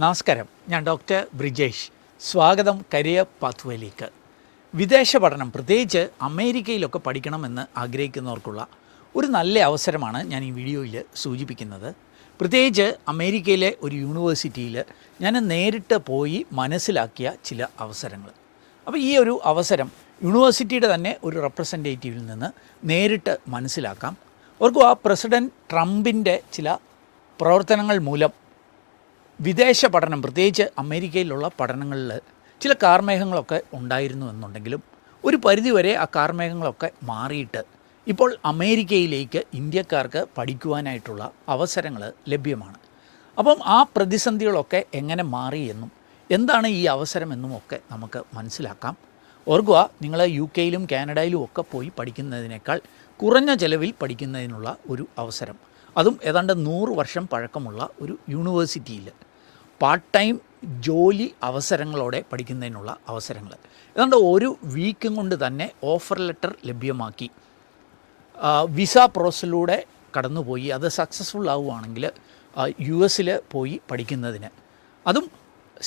നമസ്കാരം, ഞാൻ ഡോക്ടർ ബ്രിജേഷ്. സ്വാഗതം കരിയർ പാത്വേയിലേക്ക്. വിദേശ പഠനം, പ്രത്യേകിച്ച് അമേരിക്കയിലൊക്കെ പഠിക്കണമെന്ന് ആഗ്രഹിക്കുന്നവർക്കുള്ള ഒരു നല്ല അവസരമാണ് ഞാൻ ഈ വീഡിയോയിൽ സൂചിപ്പിക്കുന്നത്. പ്രത്യേകിച്ച് അമേരിക്കയിലെ ഒരു യൂണിവേഴ്സിറ്റിയിൽ ഞാൻ നേരിട്ട് പോയി മനസ്സിലാക്കിയ ചില അവസരങ്ങൾ. അപ്പോൾ ഈ ഒരു അവസരം യൂണിവേഴ്സിറ്റിയുടെ തന്നെ ഒരു റെപ്രസെൻറ്റേറ്റീവിൽ നിന്ന് നേരിട്ട് മനസ്സിലാക്കാം. ഓർക്കുക, പ്രസിഡൻറ്റ് ട്രംപിൻ്റെ ചില പ്രവർത്തനങ്ങൾ മൂലം വിദേശ പഠനം, പ്രത്യേകിച്ച് അമേരിക്കയിലുള്ള പഠനങ്ങളിൽ ചില കാർമേഘങ്ങളൊക്കെ ഉണ്ടായിരുന്നു എന്നുണ്ടെങ്കിലും ഒരു പരിധിവരെ ആ കാർമേഘങ്ങളൊക്കെ മാറിയിട്ട് ഇപ്പോൾ അമേരിക്കയിലേക്ക് ഇന്ത്യക്കാർക്ക് പഠിക്കുവാനായിട്ടുള്ള അവസരങ്ങൾ ലഭ്യമാണ്. അപ്പം ആ പ്രതിസന്ധികളൊക്കെ എങ്ങനെ മാറിയെന്നും എന്താണ് ഈ അവസരമെന്നും ഒക്കെ നമുക്ക് മനസ്സിലാക്കാം. ഓർക്കുക, നിങ്ങൾ UK-യിലും കാനഡയിലും ഒക്കെ പോയി പഠിക്കുന്നതിനേക്കാൾ കുറഞ്ഞ ചെലവിൽ പഠിക്കുന്നതിനുള്ള ഒരു അവസരം, അതും ഏതാണ്ട് 100 വർഷം പഴക്കമുള്ള ഒരു യൂണിവേഴ്സിറ്റിയിൽ പാർട്ട് ടൈം ജോലി അവസരങ്ങളോടെ പഠിക്കുന്നതിനുള്ള അവസരങ്ങൾ. ഏതാണ്ട് ഒരു വീക്കും കൊണ്ട് തന്നെ ഓഫർ ലെറ്റർ ലഭ്യമാക്കി വിസ പ്രോസസ്സിലൂടെ കടന്നുപോയി അത് സക്സസ്ഫുൾ ആവുകയാണെങ്കിൽ US പോയി പഠിക്കുന്നതിന്, അതും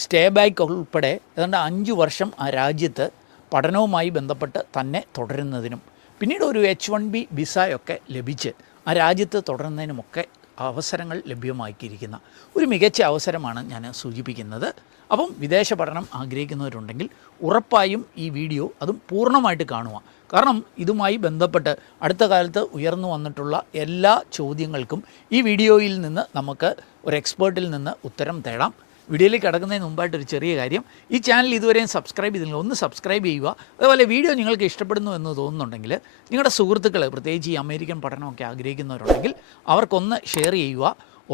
സ്റ്റേ ബാക്ക് ഉൾപ്പെടെ ഏതാണ്ട് 5 വർഷം ആ രാജ്യത്ത് പഠനവുമായി ബന്ധപ്പെട്ട് തന്നെ തുടരുന്നതിനും പിന്നീട് ഒരു H-1B വിസയൊക്കെ ലഭിച്ച് ആ രാജ്യത്ത് തുടരുന്നതിനുമൊക്കെ അവസരങ്ങൾ ലഭ്യമാക്കിയിരിക്കുന്ന ഒരു മികച്ച അവസരമാണ് ഞാൻ സൂചിപ്പിക്കുന്നത്. അപ്പം വിദേശ പഠനം ആഗ്രഹിക്കുന്നവരുണ്ടെങ്കിൽ ഉറപ്പായും ഈ വീഡിയോ അതും പൂർണ്ണമായിട്ട് കാണുക. കാരണം ഇതുമായി ബന്ധപ്പെട്ട് അടുത്ത കാലത്ത് ഉയർന്നു വന്നിട്ടുള്ള എല്ലാ ചോദ്യങ്ങൾക്കും ഈ വീഡിയോയിൽ നിന്ന് നമുക്ക് ഒരു എക്സ്പേർട്ടിൽ നിന്ന് ഉത്തരം തേടാം. വീഡിയോയിലേക്ക് കടക്കുന്നതിന് മുമ്പായിട്ടൊരു ചെറിയ കാര്യം, ഈ ചാനൽ ഇതുവരെയും സബ്സ്ക്രൈബ് ചെയ്തില്ലെങ്കിൽ ഒന്ന് സബ്സ്ക്രൈബ് ചെയ്യുക. അതുപോലെ വീഡിയോ നിങ്ങൾക്ക് ഇഷ്ടപ്പെടുന്നു എന്ന് തോന്നുന്നുണ്ടെങ്കിൽ നിങ്ങളുടെ സുഹൃത്തുക്കൾ, പ്രത്യേകിച്ച് ഈ അമേരിക്കൻ പഠനമൊക്കെ ആഗ്രഹിക്കുന്നവരുണ്ടെങ്കിൽ അവർക്കൊന്ന് ഷെയർ ചെയ്യുക.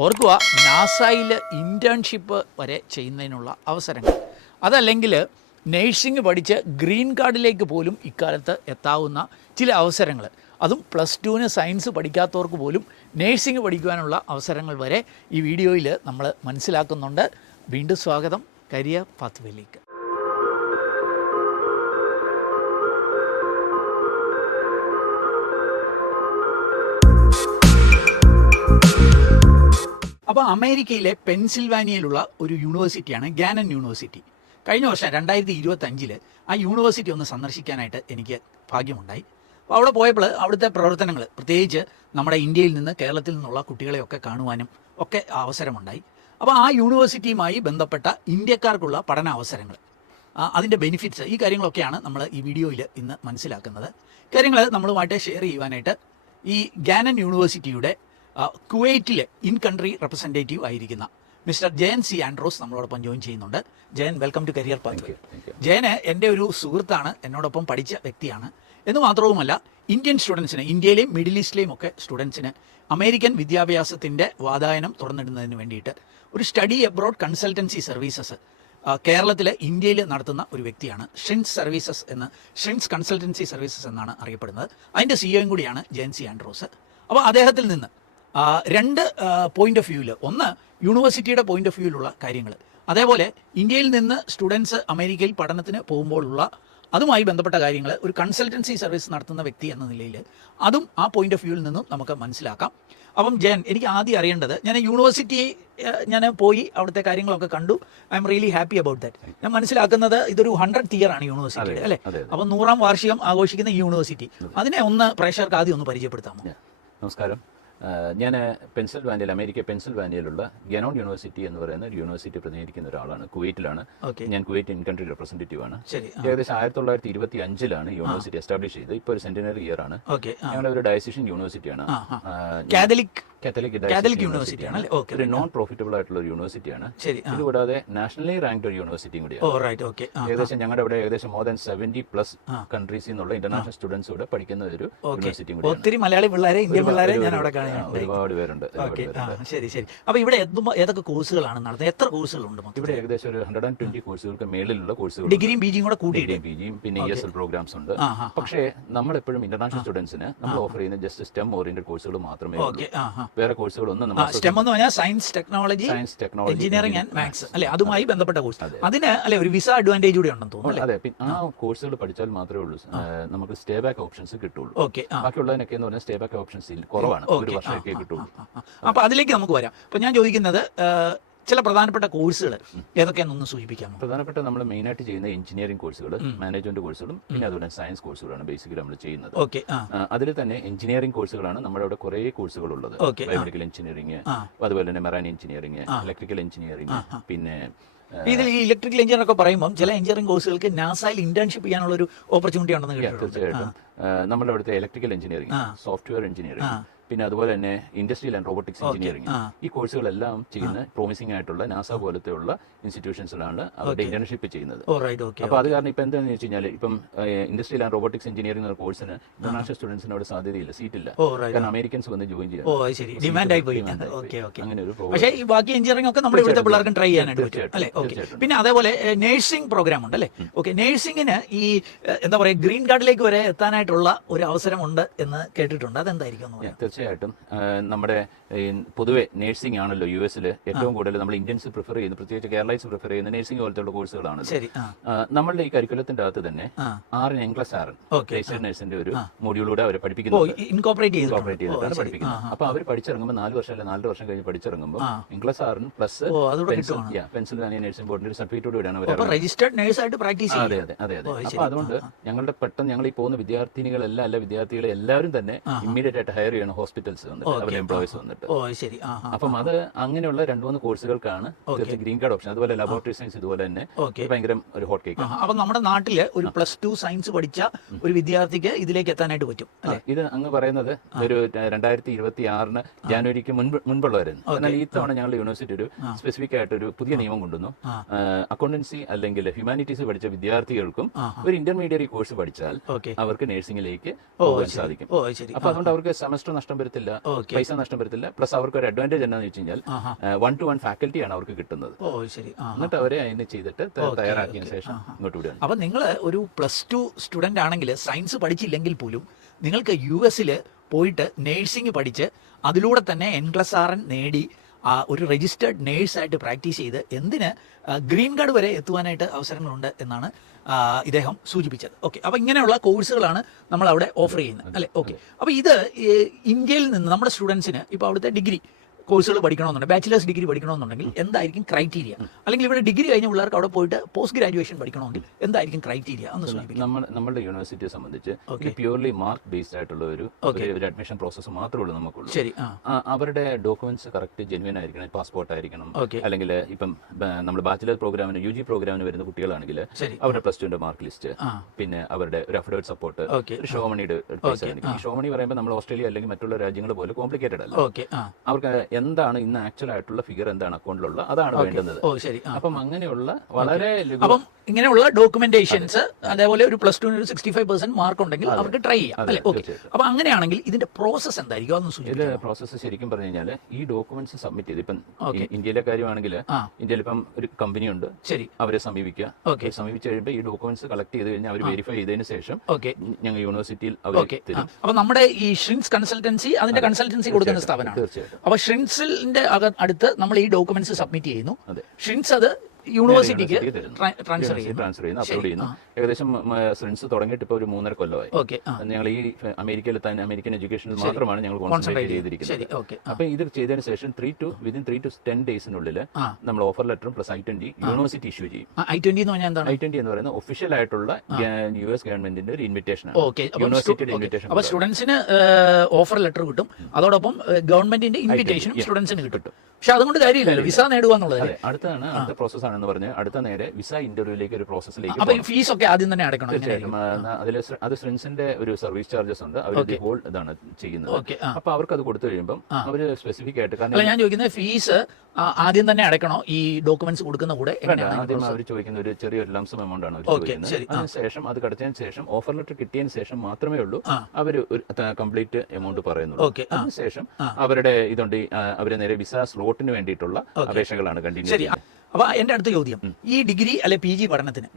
ഓർക്കുക, നാസയിൽ ഇൻറ്റേൺഷിപ്പ് വരെ ചെയ്യുന്നതിനുള്ള അവസരങ്ങൾ, അതല്ലെങ്കിൽ നേഴ്സിംഗ് പഠിച്ച് ഗ്രീൻ കാർഡിലേക്ക് പോലും ഇക്കാലത്ത് എത്താവുന്ന ചില അവസരങ്ങൾ, അതും +2 സയൻസ് പഠിക്കാത്തവർക്ക് പോലും നേഴ്സിംഗ് പഠിക്കുവാനുള്ള അവസരങ്ങൾ വരെ ഈ വീഡിയോയിൽ നമ്മൾ മനസ്സിലാക്കുന്നുണ്ട്. വീണ്ടും സ്വാഗതം കരിയർ പാത്വേയിലേക്ക്. അപ്പോൾ അമേരിക്കയിലെ പെൻസിൽവാനിയയിലുള്ള ഒരു യൂണിവേഴ്സിറ്റിയാണ് ഗാനൻ യൂണിവേഴ്സിറ്റി. കഴിഞ്ഞ വർഷം 2025 ആ യൂണിവേഴ്സിറ്റി ഒന്ന് സന്ദർശിക്കാനായിട്ട് എനിക്ക് ഭാഗ്യമുണ്ടായി. അപ്പോൾ അവിടെ പോയപ്പോൾ അവിടുത്തെ പ്രവർത്തനങ്ങൾ, പ്രത്യേകിച്ച് നമ്മുടെ ഇന്ത്യയിൽ നിന്ന് കേരളത്തിൽ നിന്നുള്ള കുട്ടികളെയൊക്കെ കാണുവാനും ഒക്കെ അവസരമുണ്ടായി. അപ്പോൾ ആ യൂണിവേഴ്സിറ്റിയുമായി ബന്ധപ്പെട്ട ഇന്ത്യക്കാർക്കുള്ള പഠന അവസരങ്ങൾ, അതിൻ്റെ ബെനിഫിറ്റ്സ്, ഈ കാര്യങ്ങളൊക്കെയാണ് നമ്മൾ ഈ വീഡിയോയിൽ ഇന്ന് മനസ്സിലാക്കുന്നത്. കാര്യങ്ങൾ നമ്മളുമായിട്ട് ഷെയർ ചെയ്യുവാനായിട്ട് ഈ ഗാനൻ യൂണിവേഴ്സിറ്റിയുടെ കുവൈറ്റിലെ ഇൻ കൺട്രി റെപ്രസെൻറ്റേറ്റീവ് ആയിരിക്കുന്ന മിസ്റ്റർ ജയൻ C. ആൻഡ്രോസ് നമ്മളോടൊപ്പം ജോയിൻ ചെയ്യുന്നുണ്ട്. Jayan, welcome to career pathway. ജയന് എൻ്റെ ഒരു സുഹൃത്താണ്, എന്നോടൊപ്പം പഠിച്ച വ്യക്തിയാണ്. എന്ന് മാത്രവുമല്ല, ഇന്ത്യൻ സ്റ്റുഡൻസിന്, ഇന്ത്യയിലെയും മിഡിൽ ഈസ്റ്റിലെയും ഒക്കെ സ്റ്റുഡൻസിന് അമേരിക്കൻ വിദ്യാഭ്യാസത്തിൻ്റെ വാതായനം തുറന്നിടുന്നതിന് വേണ്ടിയിട്ട് ഒരു സ്റ്റഡി അബ്രോഡ് കൺസൾട്ടൻസി സർവീസസ് കേരളത്തിൽ, ഇന്ത്യയിൽ നടത്തുന്ന ഒരു വ്യക്തിയാണ്. ഷ്രിൻസ് കൺസൾട്ടൻസി സർവീസസ് എന്നാണ് അറിയപ്പെടുന്നത്. അതിൻ്റെ CEO കൂടിയാണ് ജയൻ C. ആൻഡ്രോസ്. അപ്പോൾ അദ്ദേഹത്തിൽ നിന്ന് 2 പോയിന്റ് ഓഫ് വ്യൂവിൽ, ഒന്ന് യൂണിവേഴ്സിറ്റിയുടെ പോയിന്റ് ഓഫ് വ്യൂവിലുള്ള കാര്യങ്ങൾ, അതേപോലെ ഇന്ത്യയിൽ നിന്ന് സ്റ്റുഡൻസ് അമേരിക്കയിൽ പഠനത്തിന് പോകുമ്പോഴുള്ള അതുമായി ബന്ധപ്പെട്ട കാര്യങ്ങൾ ഒരു കൺസൾട്ടൻസി സർവീസ് നടത്തുന്ന വ്യക്തി എന്ന നിലയിൽ അതും ആ പോയിന്റ് ഓഫ് വ്യൂവിൽ നിന്നും നമുക്ക് മനസ്സിലാക്കാം. അപ്പം ജയൻ, എനിക്ക് ആദ്യം അറിയേണ്ടത്, ഞാൻ യൂണിവേഴ്സിറ്റി പോയി അവിടുത്തെ കാര്യങ്ങളൊക്കെ കണ്ടു. I am really happy about that. ഞാൻ മനസ്സിലാക്കുന്നത് ഇതൊരു 100th ഇയർ ആണ് യൂണിവേഴ്സിറ്റി, അല്ലേ? അപ്പം 100ാം വാർഷികം ആഘോഷിക്കുന്ന ഈ യൂണിവേഴ്സിറ്റി, അതിനെ ഒന്ന് പ്രേക്ഷകർക്ക് ആദ്യം ഒന്ന് പരിചയപ്പെടുത്താമോ? നമസ്കാരം. ഞാൻ അമേരിക്ക പെൻസിൽവാനിയയിലുള്ള ഗനോൺ യൂണിവേഴ്സിറ്റി എന്ന് പറയുന്ന ഒരു യൂണിവേഴ്സിറ്റി പ്രതിനിധിക്കുന്ന ഒരാളാണ്. കുവൈറ്റിലാണ്. ഞാൻ കുവൈറ്റ് ഇൻ കൺട്രി റെപ്രസെന്റേറ്റീവ് ആണ്. ഏകദേശം 1925 യൂണിവേഴ്സിറ്റി എസ്റ്റാബ്ലിഷ് ചെയ്ത് ഇപ്പോൾ ഒരു സെന്റിനറി ഇയർ ആണ്. ഞങ്ങളുടെ ഒരു ഡയസിഷൻ യൂണിവേഴ്സിറ്റിയാണ്. കാത്തലിക് യൂണിവേഴ്സിറ്റിയാണ്. ഒരു നോൺ പ്രോഫിറ്റബിൾ ആയിട്ടുള്ള ഒരു യൂണിവേഴ്സിറ്റിയാണ്. ഇതുകൂടാതെ നാഷണലി റാങ്ക്ഡ് ഒരു യൂണിവേഴ്സിറ്റിയും കൂടിയാണ്. ഏകദേശം ഞങ്ങളുടെ അവിടെ ഏകദേശം more than 70+ കൺട്രീസിൽ നിന്നുള്ള ഇന്റർനാഷണൽ സ്റ്റുഡൻസ് കൂടെ പഠിക്കുന്ന ഒരു യൂണിവേഴ്സിറ്റിയും കൂടി. ഒത്തിരി മലയാളി പിള്ളേരെ, ഇന്ത്യൻ പിള്ളേരെ ഞാൻ അവിടെ കാണാം. ഒരുപാട് പേരുണ്ട്. ശരി. അപ്പൊ ഇവിടെ ഏതൊക്കെ കോഴ്സുകളാണ് നടത്തുന്നത്? എത്ര കോഴ്സുകളുണ്ട്? ഇവിടെ ഏകദേശം ഒരു 120 കോഴ്സുകൾക്ക് മേളിലുള്ള കോഴ്സുകൾ, ഡിഗ്രിയും PGയും കൂടെ കൂടി, PGയും പിന്നെ ESL പ്രോഗ്രാംസ് ഉണ്ട്. പക്ഷേ നമ്മളെപ്പോഴും ഇന്റർനാഷണൽ സ്റ്റുഡൻസിന് നമ്മൾ ഓഫർ ചെയ്യുന്ന ജസ്റ്റ് STEM ഓറിയന്റഡ് കോഴ്സുകൾ മാത്രമേ ഉള്ളൂ. വേറെ കോഴ്സുകളൊന്നും നമ്മൾ STEM എന്ന് പറഞ്ഞാൽ science, technology, engineering and maths, അല്ലെ? അതുമായി ബന്ധപ്പെട്ട കോഴ്സ്. അതിന് അല്ലെ ഒരു വിസ അഡ്വാൻറ്റേജ് കൂടി ഉണ്ടെന്ന് തോന്നുന്നു. അതെ, ആ കോഴ്സുകൾ പഠിച്ചാൽ മാത്രമേ ഉള്ളൂ നമുക്ക് സ്റ്റേ ബാക്ക് ഓപ്ഷൻസ് കിട്ടുള്ളൂ. ബാക്കിയുള്ളതിനൊക്കെ എന്ന് പറഞ്ഞാൽ സ്റ്റേ ബാക്ക് ഓപ്ഷൻസ് കുറവാണ്, ഒരു വർഷമൊക്കെ കിട്ടുള്ളൂ. അപ്പൊ അതിലേക്ക് നമുക്ക് വരാം. അപ്പൊ ഞാൻ ചോദിക്കുന്നത്, ചില പ്രധാനപ്പെട്ട കോഴ്സുകൾ ഏതൊക്കെയാണെന്നൊന്ന് സൂചിപ്പിക്കാമോ? പ്രധാനപ്പെട്ട നമ്മൾ മെയിനായിട്ട് ചെയ്യുന്ന എഞ്ചിനീയറിംഗ് കോഴ്സുകൾ, മാനേജ്മെന്റ് കോഴ്സുകളും പിന്നെ അതുപോലെ സയൻസ് കോഴ്സുകളാണ് ബേസിക്കലി നമ്മൾ ചെയ്യുന്നത്. ഓക്കെ. അതിൽ തന്നെ എഞ്ചിനീയറിംഗ് കോഴ്സുകളാണ് നമ്മുടെ അവിടെ കുറേ കോഴ്സുകൾ ഉള്ളത്. ബയോമെഡിക്കൽ എഞ്ചിനീയറിംഗ്, അതുപോലെ തന്നെ മെറൈൻ എഞ്ചിനീയറിംഗ്, ഇലക്ട്രിക്കൽ എഞ്ചിനീയറിംഗ്, പിന്നെ ഇതിൽ ഈ ഇലക്ട്രിക്കൽ എഞ്ചിനീയർ ഒക്കെ പറയുമ്പോൾ ചില എഞ്ചിനീയറിംഗ് കോഴ്സുകൾക്ക് നാസയിൽ ഇന്റേൺഷിപ്പ് ചെയ്യാനുള്ള ഒരു ഓപ്പർച്യൂണിറ്റി ഉണ്ടെന്ന് കേട്ടിട്ടുണ്ട്. തീർച്ചയായിട്ടും നമ്മുടെ അവിടുത്തെ ഇലക്ട്രിക്കൽ എഞ്ചിനീയറിംഗ്, സോഫ്റ്റ്വെയർ എഞ്ചിനീയറിംഗ്, പിന്നെ അതുപോലെ തന്നെ ഇൻഡസ്ട്രിയൽ ആൻഡ് റോബോട്ടിക്സ് എഞ്ചിനീയറിംഗ്, ഈ കോഴ്സുകളെല്ലാം ചെയ്യുന്ന പ്രോമിസിംഗ് ആയിട്ടുള്ള നാസ പോലത്തെയുള്ള ഇൻസ്റ്റിറ്റ്യൂഷൻസിലാണ് അവരുടെ ഇന്റേൺഷിപ്പ് ചെയ്യുന്നത്. അപ്പൊ അത് കാരണം ഇപ്പൊ എന്താണെന്ന് വെച്ച് കഴിഞ്ഞാൽ ഇപ്പം ഇൻഡസ്ട്രിയൽ ആൻഡ് റോബോട്ടിക്സ് എഞ്ചിനീയറിംഗ് എന്ന കോഴ്സിന് ഇന്റർനാഷണൽ സ്റ്റുഡൻസിന് അവിടെ സാധ്യതയില്ല, സീറ്റില്ല. കാരണം അമേരിക്കൻസ് വന്ന് ജോയിൻ ചെയ്യാം. ഡിമാൻഡ് ആയി പോയി. അങ്ങനെ ഒരു പക്ഷേ ഈ ബാക്കി എഞ്ചിനീയറിംഗ് ഒക്കെ നമ്മുടെ ഇവിടുത്തെ പിള്ളേർക്കും ട്രൈ ചെയ്യാനായിട്ട് പറ്റും അല്ലേ? ഓക്കെ. പിന്നെ അതേപോലെ നഴ്സിംഗ് പ്രോഗ്രാം ഉണ്ട് അല്ലേ? ഓക്കെ. നഴ്സിംഗിന് ഈ എന്താ പറയുക ഗ്രീൻ കാർഡിലേക്ക് വരെ എത്താനായിട്ടുള്ള ഒരു അവസരമുണ്ട് എന്ന് കേട്ടിട്ടുണ്ട്. അതെന്തായിരിക്കും? തീർച്ചയായിട്ടും നമ്മുടെ പൊതുവെ നേഴ്സിംഗ് ആണല്ലോ യു എസിൽ ഏറ്റവും കൂടുതൽ നമ്മൾ ഇന്ത്യൻസ് പ്രിഫർ ചെയ്യുന്നത്, പ്രത്യേകിച്ച് കേരളൈസ് പ്രിഫർ ചെയ്യുന്ന നേഴ്സിംഗ് പോലത്തെ കോഴ്സുകളാണ്. നമ്മളുടെ ഈ കരിക്കുലത്തിന്റെ അകത്ത് തന്നെ നഴ്സിന്റെ ഒരു മോഡ്യൂളിലൂടെ അവരെ പഠിപ്പിക്കുന്നത്, ഇൻകോപ്പറേറ്റ് ചെയ്തിട്ടാണ് പഠിപ്പിക്കുന്നത്. അപ്പൊ അവർ പഠിച്ചിറങ്ങുമ്പോൾ 4 വർഷം അല്ല 4 വർഷം കഴിഞ്ഞ് പഠിച്ചിറങ്ങുമ്പോൾ ഇംഗ്ലീഷ് ആറിന് പ്ലസ് പെൻസിൽവാനിയ നഴ്സിംഗ് ബോർഡിന്റെ ഒരു സർട്ടിഫിക്കറ്റ് കൂടിയാണ് അവർ രജിസ്റ്റേർഡ് നഴ്സായിട്ട് പ്രാക്ടീസ് ചെയ്യുന്നത്. അതെ. അപ്പൊ അതുകൊണ്ട് ഞങ്ങളുടെ പെട്ടെന്ന് ഞങ്ങൾ ഈ പോകുന്ന വിദ്യാർത്ഥിനികളെല്ലാം അല്ല വിദ്യാർത്ഥികളെ എല്ലാവരും തന്നെ ഇമ്മീഡിയറ്റ് ആയിട്ട് ഹയർ ചെയ്യണം ഹോസ്പിറ്റൽസ് വന്നിട്ട്, അവരുടെ എംപ്ലോയീസ് വന്നിട്ട്. അപ്പം അത് അങ്ങനെയുള്ള 2-3 കോഴ്സുകൾക്കാണ് ഗ്രീൻ കാർഡ് ഓപ്ഷൻ. അതുപോലെ ലബോറട്ടറി സയൻസ് ഇതുപോലെ തന്നെ ഭയങ്കര ഒരു ഹോട്ട് കേക്ക്. അപ്പൊ നമ്മുടെ നാട്ടില് ഒരു +2 സയൻസ് പഠിച്ച ഒരു വിദ്യാർത്ഥിക്ക് ഇതിലേക്ക് എത്താനായിട്ട് പറ്റും. ഇത് അങ്ങ് പറയുന്നത് ഒരു 2026 ജാനുവരിക്ക് മുൻപുള്ളവരായിരുന്നു. എന്നാൽ ഈ തവണ ഞങ്ങളുടെ യൂണിവേഴ്സിറ്റി ഒരു സ്പെസിഫിക് ആയിട്ട് ഒരു പുതിയ നിയമം കൊണ്ടുവന്നു. അക്കൗണ്ടൻസി അല്ലെങ്കിൽ ഹ്യൂമാനിറ്റീസ് പഠിച്ച വിദ്യാർത്ഥികൾക്കും ഒരു ഇന്റർമീഡിയറ്റ് കോഴ്സ് പഠിച്ചാൽ അവർക്ക് നഴ്സിംഗിലേക്ക് പോകാൻ സാധിക്കും. അപ്പൊ അതുകൊണ്ട് അവർക്ക് സെമസ്റ്റർ നഷ്ടം വരത്തില്ല, പൈസ നഷ്ടം വരത്തില്ല. പ്ലസ് അവർക്ക് ഒരു അഡ്വാൻറ്റേജ് എന്താണെന്ന് വെച്ച് കഴിഞ്ഞാൽ 1-to-1 ഫാക്കൽറ്റിയാണ് അവർക്ക് കിട്ടുന്നത്. എന്നിട്ട് അവരെ അതിന് ചെയ്തിട്ട് തയ്യാറാക്കിയതിനു ശേഷം ഇങ്ങോട്ട് വിടുകയാണ്. അപ്പൊ നിങ്ങൾ ഒരു +2 സ്റ്റുഡന്റ് ആണെങ്കിൽ സയൻസ് പഠിച്ചില്ലെങ്കിൽ പോലും നിങ്ങൾക്ക് US പോയിട്ട് നേഴ്സിംഗ് പഠിച്ച് അതിലൂടെ തന്നെ NCLEX-RN നേടി ഒരു രജിസ്റ്റേർഡ് നേഴ്സായിട്ട് പ്രാക്ടീസ് ചെയ്ത് എന്തിന് ഗ്രീൻ കാർഡ് വരെ എത്തുവാനായിട്ട് അവസരങ്ങളുണ്ട് എന്നാണ് ഇദ്ദേഹം സൂചിപ്പിച്ചത്. ഓക്കെ. അപ്പോൾ ഇങ്ങനെയുള്ള കോഴ്സുകളാണ് നമ്മൾ അവിടെ ഓഫർ ചെയ്യുന്നത് അല്ലേ? ഓക്കെ. അപ്പോൾ ഇത് ഇന്ത്യയിൽ നിന്ന് നമ്മുടെ സ്റ്റുഡൻസിന് ഇപ്പോൾ അവിടുത്തെ ഡിഗ്രി കോഴ്സുകൾ പഠിക്കണമെന്നുണ്ടെങ്കിൽ, ബാച്ചിലേഴ്സ് ഡിഗ്രി പഠിക്കണമെന്നുണ്ടെങ്കിൽ എന്തായിരിക്കും ക്രൈറ്റീരിയ? അല്ലെങ്കിൽ ഇവിടെ ഡിഗ്രി കഴിഞ്ഞ പിള്ളേർക്ക് അവിടെ പോയിട്ട് പോസ്റ്റ് ഗ്രാജുവേഷൻ പഠിക്കണമെങ്കിൽ എന്തായിരിക്കും ക്രൈറ്റീരിയ എന്ന് സൂചിപ്പിക്കും? നമ്മുടെ യൂണിവേഴ്സിറ്റിയെ സംബന്ധിച്ച് പ്യൂർലി മാർക്ക് ബേസ്ഡ് ആയിട്ടുള്ള ഒരു അഡ്മിഷൻ പ്രോസസ്സ് മാത്രമേ ഉള്ളൂ നമുക്കുള്ളൂ. ശരി. അവരുടെ ഡോക്യുമെന്റ്സ് കറക്റ്റ് ജെന്യുവൻ ആയിരിക്കണം, പാസ്പോർട്ട് ആയിരിക്കണം. അല്ലെങ്കിൽ ഇപ്പം നമ്മുടെ ബാച്ചിലർ പ്രോഗ്രാമിന് UG പ്രോഗ്രാമിന് വരുന്ന കുട്ടികളാണെങ്കിൽ അവരുടെ +2 മാർക്ക് ലിസ്റ്റ്, പിന്നെ അവരുടെ ഒരു അഫിഡവിറ്റ് സപ്പോർട്ട്, ഒരു ഷോമണിയുടെ പൈസ. ഈ ഷോമണി പറയുമ്പോൾ നമ്മൾ ഓസ്ട്രേലിയ അല്ലെങ്കിൽ മറ്റുള്ള രാജ്യങ്ങൾ പോലെ കോംപ്ലിക്കേറ്റഡ് അല്ല. അവർക്ക് എന്താണ് ഇന്ന് ആക്ച്വൽ ആയിട്ടുള്ള ഫിഗർ എന്താണ് അക്കൗണ്ടിലുള്ള അതാണ് വേണ്ടുന്നത്. അപ്പം അങ്ങനെയുള്ള വളരെ ഇങ്ങനെയുള്ള ഡോക്യുമെന്റേഷൻസ് അതേപോലെ ഒരു +2 65% മാർക്ക് ഉണ്ടെങ്കിൽ അവർക്ക് ട്രൈ ചെയ്യാം അല്ലേ? ഓക്കെ. അപ്പൊ അങ്ങനെയാണെങ്കിൽ ഇതിന്റെ പ്രോസസ് എന്തായിരിക്കും അതൊന്ന് സൂചിപ്പിക്കുക. പ്രോസസ്സ് ശരിക്കും പറഞ്ഞു കഴിഞ്ഞാൽ ഈ ഡോക്യുമെന്റ്സ് സബ്മിറ്റ് ചെയ്ത് ഇപ്പം ഇന്ത്യയിലെ കാര്യമാണെങ്കിൽ ഇന്ത്യയിൽ ഇപ്പം ഒരു കമ്പനി ഉണ്ട്, ശരി, അവരെ സമീപിക്കുക. സമീപിച്ച് കഴിയുമ്പോൾ ഈ ഡോക്യുമെന്റ്സ് കളക്ട് ചെയ്ത് കഴിഞ്ഞാൽ അവർ വെരിഫൈ ചെയ്തതിനു ശേഷം ഞങ്ങൾ യൂണിവേഴ്സിറ്റിയിൽ അവർ തരും. അപ്പൊ നമ്മുടെ ഈ ഷ്രിൻസ് കൺസൾട്ടൻസി അതിന്റെ കൺസൾട്ടൻസി കൊടുക്കുന്ന സ്ഥാപനമാണ്. തീർച്ചയായിട്ടും. അപ്പൊ ഷ്രിൻസിന്റെ അടുത്ത് നമ്മൾ ഈ ഡോക്യുമെന്റ്സ് സബ്മിറ്റ് ചെയ്യുന്നു. ഷ്രിൻസ് അത് യൂണിവേഴ്സിറ്റിക്ക് ട്രാൻസ്ഫർ ചെയ്യുന്നു, അപ്ലോഡ് ചെയ്യുന്നു. ഏകദേശം സ്റ്റുഡൻസ് തുടങ്ങിയിട്ട് ഇപ്പോൾ ഒരു 3.5 കൊല്ലമായി. ഞങ്ങൾ ഈ അമേരിക്കയിൽ തന്നെ അമേരിക്കൻ എഡ്യൂക്കേഷനിൽ മാത്രമാണ് ഞങ്ങൾ കോൺസെൻട്രേറ്റ് ചെയ്തിരിക്കുന്നത്. അപ്പൊ ഇത് ചെയ്തതിനു ശേഷം വിതിൻ 3 to 10 ഡേയ്സിനുള്ളിൽ നമ്മൾ ഓഫർ ലെറ്ററും പ്ലസ് I-20 യൂണിവേഴ്സിറ്റി ഇഷ്യൂ ചെയ്യും. I-20 എന്ന് പറയുന്നത് ഒഫീഷ്യൽ ആയിട്ടുള്ള US ഗവൺമെന്റിന്റെ ഒരു ഇൻവിറ്റേഷൻ ആണ്. യൂണിവേഴ്സിറ്റിയുടെ ഇൻവിറ്റേഷൻ. അപ്പൊ സ്റ്റുഡൻസിന് ഓഫർ ലെറ്റർ കിട്ടും, അതോടൊപ്പം ഗവൺമെന്റിന്റെ ഇൻവിറ്റേഷനും സ്റ്റുഡൻസിന് കിട്ടും. പക്ഷെ അതുകൊണ്ട് കാര്യമില്ലല്ലോ, വിസ നേടുക എന്നുള്ളത്. അടുത്ത പ്രോസസ് ആണെന്ന് പറഞ്ഞ് അടുത്ത നേരെ വിസ ഇന്റർവ്യൂലേക്ക് ഒരു പ്രോസസ്സിലേക്ക്. അപ്പൊ ഫീസ് ഒക്കെ ആദ്യം തന്നെ അടയ്ക്കണം. അത് സ്റ്റുഡൻസിന്റെ ഒരു സർവീസ് ചാർജസ് ഉണ്ട്, അവർ ഹോൾ ഇതാണ് ചെയ്യുന്നത്. അപ്പൊ അവർക്ക് അത് കൊടുത്തു കഴിയുമ്പോൾ അവര് സ്പെസിഫിക് ആയിട്ട്, കാരണം ഞാൻ ചോദിക്കുന്നത് ഫീസ് ആദ്യം തന്നെ അടയ്ക്കണോ ഈ ഡോക്യുമെന്റ്സ് കൊടുക്കുന്ന കൂടെ? ആദ്യം അവർ ചോദിക്കുന്ന ഒരു ചെറിയൊരു ലംസം എമൗണ്ട് ആണ് അവർ ചോദിക്കുന്നത്. അതിനുശേഷം അത് കടച്ചതിന് ശേഷം ഓഫർ ലെറ്റർ കിട്ടിയതിന് ശേഷം മാത്രമേ ഉള്ളൂ അവർ കംപ്ലീറ്റ് എമൗണ്ട് പറയുന്നുള്ളൂ. അതിനുശേഷം അവരുടെ ഇതുണ്ട്, അവരെ നേരെ വിസ സ്ലോട്ടിന് വേണ്ടിയിട്ടുള്ള അപേക്ഷകളാണ് കണ്ടിന്യൂ ചെയ്യുന്നത്. അപ്പൊ എന്റെ അടുത്ത ചോദ്യം, ഈ ഡിഗ്രി അല്ലെ PG പഠനത്തിന്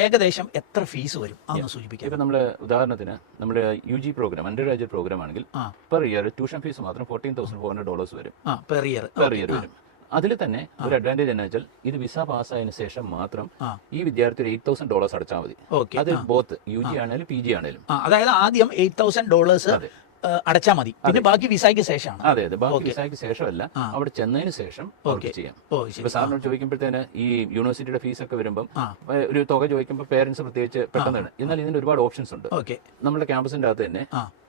ഏകദേശം എത്ര ഫീസ് വരും അതൊന്ന് സൂചിപ്പിക്കാം. ഇപ്പൊ നമ്മുടെ ഉദാഹരണത്തിന് നമ്മുടെ UG programme, undergraduate programme ആണെങ്കിൽ പെർ ഇയർ ട്യൂഷൻ ഫീസ് മാത്രം $14,400 വരും പെർ ഇയർ വരും. അതിൽ തന്നെ ഒരു അഡ്വാൻറ്റേജ് എന്ന് വെച്ചാൽ ഇത് വിസ പാസ്സായതിനു ശേഷം മാത്രം ഈ വിദ്യാർത്ഥി $8,000 അടച്ചാൽ മതി. അത് ബോത്ത് UG ആണെങ്കിലും PG ആണെങ്കിലും. അതായത് ആദ്യം $8,000 അടച്ചാൽ മതി, പിന്നെ ബാക്കി വിസയ്ക്ക് ശേഷമാണ്. അതെ അതെ, ബാക്കി വിസയ്ക്ക് ശേഷമല്ല, അവിടെ ചെന്നതിന് ശേഷം അവർക്ക് ചെയ്യാം. ഇപ്പൊ സാറിനോട് ചോദിക്കുമ്പോഴത്തേന് ഈ യൂണിവേഴ്സിറ്റിയുടെ ഫീസ് ഒക്കെ വരുമ്പോൾ ഒരു തുക ചോദിക്കുമ്പോൾ പേരൻസ് പ്രത്യേകിച്ച് പെട്ടെന്ന്, എന്നാൽ ഇതിന് ഒരുപാട് ഓപ്ഷൻസ് ഉണ്ട്. നമ്മുടെ ക്യാമ്പസിന്റെ അകത്ത് തന്നെ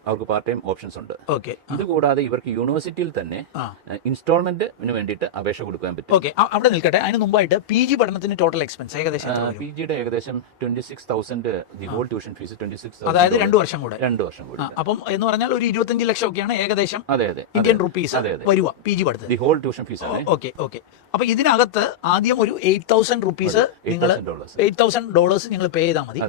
അവർക്ക് പാർട്ട് ടൈം ഓപ്ഷൻസ് ഉണ്ട്. ഇത് കൂടാതെ ഇവർക്ക് യൂണിവേഴ്സിറ്റിയിൽ തന്നെ ഇൻസ്റ്റാൾമെന്റിന് വേണ്ടിയിട്ട് അപേക്ഷ കൊടുക്കാൻ പറ്റും. അവിടെ നിൽക്കട്ടെ, അതിന് മുമ്പായിട്ട് PG പഠനത്തിന് ടോട്ടൽ എക്സ്പെൻസ് ഏകദേശം PGയുടെ ഏകദേശം 26,000 ദി ഹോൾ ട്യൂഷൻ ഫീസ് 26,000, അതായത് 2 വർഷം കൂടെ. 2 വർഷം കൂടെ. അപ്പം എന്ന് പറഞ്ഞാൽ ഒരു 25 ലക്ഷം ഒക്കെയാണ് ഏകദേശം അതെ അതെ ഇന്ത്യൻ റുപ്പീസ് വരിക PG പഠിത്തം. ദി ഹോൾ ട്യൂഷൻ ഫീസ് ആണ്. ഓക്കെ. അപ്പൊ ഇതിനകത്ത് ആദ്യം ഒരു $8,000 നിങ്ങൾ $8,000 നിങ്ങൾ പേ ചെയ്താൽ മതി.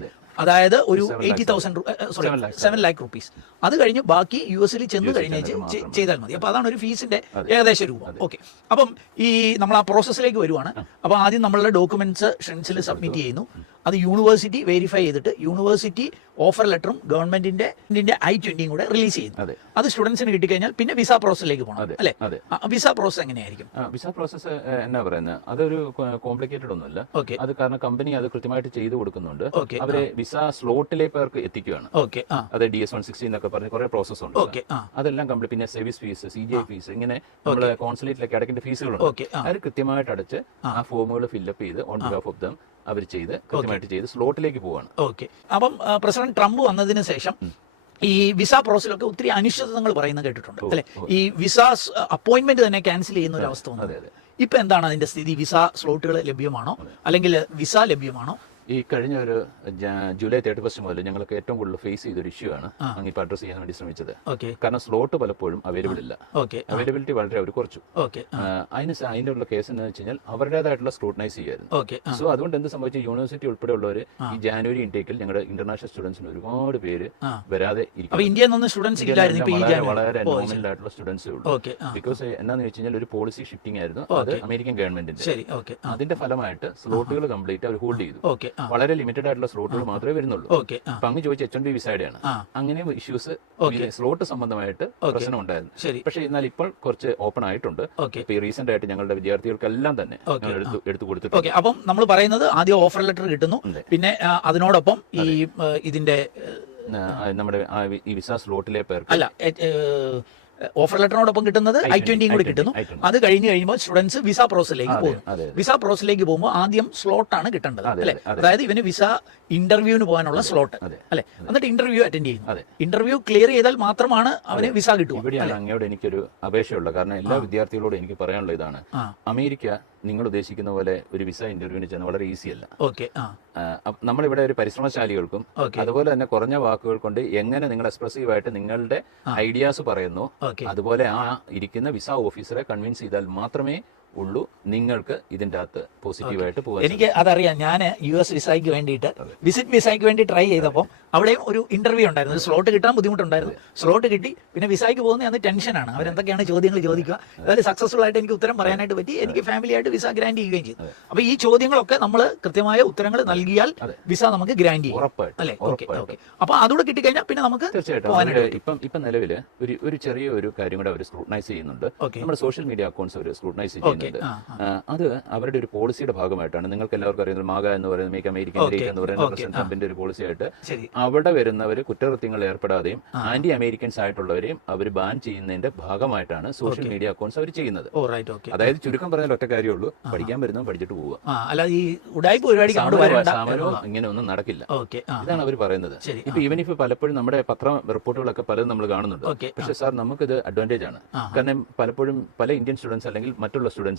അതായത് ഒരു 7 lakh rupees. അത് കഴിഞ്ഞ് ബാക്കി US ചെന്ന് കഴിഞ്ഞ് ചെയ്താൽ മതി. അപ്പൊ അതാണ് ഒരു ഫീസിന്റെ ഏകദേശം രൂപ. ഓക്കെ. അപ്പം ഈ നമ്മൾ ആ പ്രോസസ്സിലേക്ക് വരുവാണ്. അപ്പൊ ആദ്യം നമ്മളുടെ ഡോക്യുമെന്റ്സ് ഷെൻസിൽ സബ്മിറ്റ് ചെയ്യുന്നു. അത് യൂണിവേഴ്സിറ്റി വെരിഫൈ ചെയ്തിട്ട് യൂണിവേഴ്സിറ്റി ഓഫർ ലെറ്ററും ഗവൺമെന്റിന്റെ I-20 കൂടെ റിലീസ് ചെയ്യുന്നു. അത് സ്റ്റുഡൻസിന് കിട്ടിക്കഴിഞ്ഞാൽ പിന്നെ വിസ പ്രോസസ്സിലേക്ക് പോകണം അല്ലെ? വിസ പ്രോസസ് എങ്ങനെയായിരിക്കും? വിസ പ്രോസസ് എന്നാ പറയുന്നത്, അതൊരു കോംപ്ലിക്കേറ്റഡ് ഒന്നുമല്ല. അത് കാരണം കമ്പനി അത് കൃത്യമായിട്ട് ചെയ്തു കൊടുക്കുന്നുണ്ട്. അവര് വിസ സ്ലോട്ടിലേക്ക് അവർക്ക് എത്തിക്കുകയാണ്. അത് DS-160 എന്നൊക്കെ പറഞ്ഞ് കുറെ പ്രോസസ് ഉണ്ട്. അതെല്ലാം കംപ്ലീറ്റ്. പിന്നെ സർവീസ് ഫീസ്, CGI ഫീസ്, ഇങ്ങനെ നമ്മുടെ കോൺസുലേറ്റിലേക്ക് അടയ്ക്കേണ്ട ഫീസുകളുണ്ട്. അവർ കൃത്യമായിട്ട് അടച്ച് ആ ഫോമുകൾ ഫില്ലപ്പ് ചെയ്ത് ഓൺ ബിഹാഫ് ഓഫ് ദം അവർ കൃത്യമായിട്ട് ചെയ്ത് സ്ലോട്ടിലേക്ക് പോവാണ്. അപ്പം പ്രസിഡന്റ് ട്രംപ് വന്നതിന് ശേഷം ഈ വിസ പ്രോസസ്സിലൊക്കെ ഒത്തിരി അനിശ്ചിതങ്ങൾ പറയുന്നത് കേട്ടിട്ടുണ്ട് അല്ലെ? ഈ വിസ അപ്പോയിന്റ്മെന്റ് തന്നെ ക്യാൻസൽ ചെയ്യുന്ന ഒരു അവസ്ഥ വന്നത്. ഇപ്പൊ എന്താണ് അതിന്റെ സ്ഥിതി? വിസ സ്ലോട്ടുകൾ ലഭ്യമാണോ, അല്ലെങ്കിൽ വിസ ലഭ്യമാണോ? ഈ കഴിഞ്ഞ ഒരു ജൂലൈ 31 മുതൽ ഞങ്ങൾക്ക് ഏറ്റവും കൂടുതൽ ഫേസ് ചെയ്തൊരു ഇഷ്യൂ ആണ് ഇപ്പൊ അഡ്രസ് ചെയ്യാൻ വേണ്ടി ശ്രമിച്ചത്. കാരണം സ്ലോട്ട് പലപ്പോഴും അവൈലബിൾ ഇല്ല, അവൈലബിലിറ്റി വളരെ അവർ കുറച്ചു. അതിന്റെ ഉള്ള കേസ് എന്ന് വെച്ച് കഴിഞ്ഞാൽ അവരുടേതായിട്ടുള്ള സ്ക്രൂട്ടനൈസ് ചെയ്യായിരുന്നു. സോ അതുകൊണ്ട് എന്ത് സംഭവിച്ചു, യൂണിവേഴ്സിറ്റി ഉൾപ്പെടെയുള്ളവർ ഈ ജാനുവരി ഇൻടേക്കിൽ ഞങ്ങളുടെ ഇന്റർനാഷണൽ സ്റ്റുഡൻസിന് ഒരുപാട് പേര് വരാതെ വളരെ നോമിനൽ ആയിട്ടുള്ള സ്റ്റുഡൻസേ ഉള്ളൂ. ബിക്കോസ് എന്താണെന്ന് വെച്ച് കഴിഞ്ഞാൽ ഒരു പോളിസി ഷിഫ്റ്റിംഗ് ആയിരുന്നു അത് അമേരിക്കൻ ഗവൺമെന്റിന്റെ. അതിന്റെ ഫലമായിട്ട് സ്ലോട്ടുകൾ കംപ്ലീറ്റ് അവർ ഹോൾഡ് ചെയ്തു. വളരെ ലിമിറ്റഡ് ആയിട്ടുള്ള സ്ലോട്ടുകൾ മാത്രമേ വരുന്നുള്ളൂ. അപ്പൊ അങ്ങ് ചോദിച്ച H-1B വിസയുടെയാണ്. അങ്ങനെ ഇഷ്യൂസ് സ്ലോട്ട് സംബന്ധമായിട്ട് പ്രശ്നം ഉണ്ടായിരുന്നു. പക്ഷെ എന്നാൽ ഇപ്പോൾ കുറച്ച് ഓപ്പൺ ആയിട്ടുണ്ട്. ഇപ്പൊ റീസെന്റ് ആയിട്ട് ഞങ്ങളുടെ വിദ്യാർത്ഥികൾക്കെല്ലാം തന്നെ എടുത്തു കൊടുത്തിട്ടുണ്ട്. അപ്പം നമ്മൾ പറയുന്നത് ആദ്യം ഓഫർ ലെറ്റർ കിട്ടുന്നു, പിന്നെ അതിനോടൊപ്പം ഈ ഇതിന്റെ നമ്മുടെ ഈ വിസ സ്ലോട്ടിലെ പേർക്ക് അല്ല ഓഫർ ലെറ്ററിനോടൊപ്പം കിട്ടുന്നത് I-20 കൂടി കിട്ടുന്നു. അത് കഴിഞ്ഞ് കഴിയുമ്പോൾ സ്റ്റുഡൻസ് വിസ പ്രോസസ്സിലേക്ക് പോകും. വിസ പ്രോസസ്സിലേക്ക് പോകുമ്പോൾ ആദ്യം സ്ലോട്ടാണ് കിട്ടേണ്ടത് അല്ലെ? അതായത് ഇവന് വിസ ഇന്റർവ്യൂവിന് പോകാനുള്ള സ്ലോട്ട് അല്ലെ? എന്നിട്ട് ഇന്റർവ്യൂ അറ്റൻഡ് ചെയ്യുന്നു. ഇന്റർവ്യൂ ക്ലിയർ ചെയ്താൽ മാത്രമാണ് അവന് വിസ കിട്ടുക. ഇവിടെയാണ് അങ്ങയോട് എനിക്കൊരു അപേക്ഷയുള്ളത്. കാരണം എല്ലാ വിദ്യാർത്ഥികളോടും എനിക്ക് പറയാനുള്ള ഇതാണ്, അമേരിക്ക നിങ്ങൾ ഉദ്ദേശിക്കുന്ന പോലെ ഒരു വിസ ഇന്റർവ്യൂവിന് ചെന്ന് വളരെ ഈസി അല്ല. നമ്മളിവിടെ ഒരു പരിശ്രമശാലികൾക്കും അതുപോലെ തന്നെ കുറഞ്ഞ വാക്കുകൾ കൊണ്ട് എങ്ങനെ നിങ്ങൾ എക്സ്പ്രസീവ് ആയിട്ട് നിങ്ങളുടെ ഐഡിയാസ് പറയുന്നു, അതുപോലെ ആ ഇരിക്കുന്ന വിസ ഓഫീസറെ കൺവിൻസ് ചെയ്താൽ മാത്രമേ ഉള്ളൂ നിങ്ങൾക്ക് ഇതിന്റെ അകത്ത് പോസിറ്റീവായിട്ട് പോകാൻ. എനിക്ക് അതറിയാം. ഞാൻ US വിസയ്ക്ക് വേണ്ടിയിട്ട് വിസിറ്റ് വിസയ്ക്ക് വേണ്ടി ട്രൈ ചെയ്തപ്പോൾ അവിടെയും ഒരു ഇന്റർവ്യൂ ഉണ്ടായിരുന്നു. സ്ലോട്ട് കിട്ടാൻ ബുദ്ധിമുട്ടുണ്ടായിരുന്നു. സ്ലോട്ട് കിട്ടി. പിന്നെ വിസയ്ക്ക് പോകുന്ന അന്ന് ടെൻഷനാണ്. അവരെന്തൊക്കെയാണ് ചോദ്യങ്ങൾ ചോദിക്കുക. അതായത് സക്സസ്ഫുൾ ആയിട്ട് എനിക്ക് ഉത്തരം പറയാനായിട്ട് പറ്റി. എനിക്ക് ഫാമിലി ആയിട്ട് വിസ ഗ്രാൻഡ് ചെയ്യുകയും ചെയ്തു. അപ്പൊ ഈ ചോദ്യങ്ങളൊക്കെ നമ്മൾ കൃത്യമായ ഉത്തരങ്ങൾ നൽകിയാൽ വിസ നമുക്ക് ഗ്രാൻഡ് ചെയ്യും അല്ലെ? അപ്പൊ അതുകൂടെ കിട്ടിക്കഴിഞ്ഞാൽ പിന്നെ നമുക്ക് തീർച്ചയായിട്ടും ഇപ്പം നിലവിൽ ഒരു ചെറിയ ഒരു കാര്യം കൂടെ അവർ സ്ക്രൂട്ടനൈസ് ചെയ്യുന്നുണ്ട്. നമ്മുടെ സോഷ്യൽ മീഡിയ അക്കൗണ്ട്സ് അവർ സ്ക്രൂട്ടനൈസ് ചെയ്യുന്നുണ്ട്. അത് അവരുടെ ഒരു പോളിസിയുടെ ഭാഗമായിട്ടാണ്. നിങ്ങൾക്ക് എല്ലാവർക്കും അറിയുന്നത് മാഗ എന്ന് പറയുന്നത് മേക്ക് അമേരിക്കൻ ഗ്രേറ്റ് എന്ന് പറയുന്ന പ്രസിഡന്റ് ട്രംപിന്റെ ഒരു പോളിസി ആയിട്ട് അവിടെ വരുന്നവർ കുറ്റകൃത്യങ്ങളിൽ ഏർപ്പെടാതെയും ആന്റി അമേരിക്കൻസ് ആയിട്ടുള്ളവരെയും അവർ ബാൻ ചെയ്യുന്നതിന്റെ ഭാഗമായിട്ടാണ് സോഷ്യൽ മീഡിയ അക്കൗണ്ട്സ് അവർ ചെയ്യുന്നത്. അതായത് ചുരുക്കം പറഞ്ഞാൽ ഒറ്റ കാര്യമുള്ളൂ, പഠിക്കാൻ വരുന്നത് പഠിച്ചിട്ട് പോവുക, ഇങ്ങനെ ഒന്നും നടക്കില്ല. ഇതാണ് അവർ പറയുന്നത്. ഇപ്പൊ ഈവൻ ഇഫ് പലപ്പോഴും നമ്മുടെ പത്ര റിപ്പോർട്ടുകളൊക്കെ പലതും നമ്മൾ കാണുന്നുണ്ട്. പക്ഷെ സാർ നമുക്കിത് അഡ്വാൻറ്റേജ് ആണ്. കാരണം പലപ്പോഴും പല ഇന്ത്യൻ സ്റ്റുഡൻസ് അല്ലെങ്കിൽ മറ്റുള്ള സ്റ്റുഡൻസ്